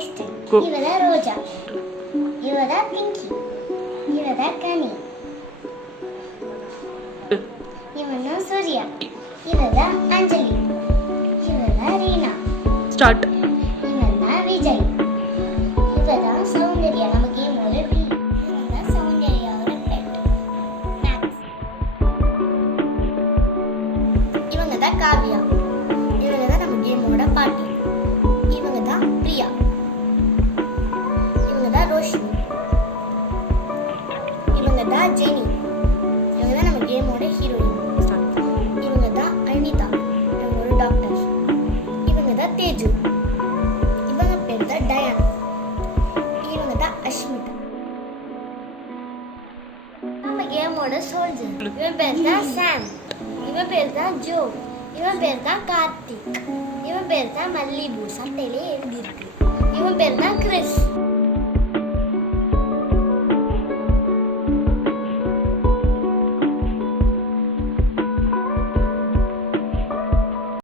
Taste. இவ தான் ரோஜா, இவ தான் பிங்கி, இவ தான் கனி, இவன் தான் சூர்யா, இவ தான் அஞ்சலி, இவ தான் ரீனா. ஸ்டார்ட். இவன் தான் விஜய், இவ தான் சௌந்தர்யா. நம்ம கேமோட இவன் தான் சௌந்தர்யாவோட பெட் மேக்ஸ். இவங்க தான் காவியா, இவங்க தான் நம்ம கேமோட பாட்டி. இவங்க தான் பிரியா, இவங்க தான் ரோஷினி, இவங்க தான் ஜெனி, இவங்க தான் நம்ம கேமோட ஹீரோயின். இவங்க தான் அனிதா, இவங்க ஒரு டாக்டர். இவங்க தான் தேஜு, இவங்க பேர் தான் டயான், இவங்க தான் அஷ்மிதா. நம்ம கேமோட சோல்ஜர். இவன் பேர் தான் சாம், இவன் பேர் தான் ஜோ, இவன் பேர் தான் கார்த்திக், இவன் பேர் தான் மல்லிபூ, சட்டையிலே எழுதியிருக்கு. இவன் பேர் தான் கிறிஸ்,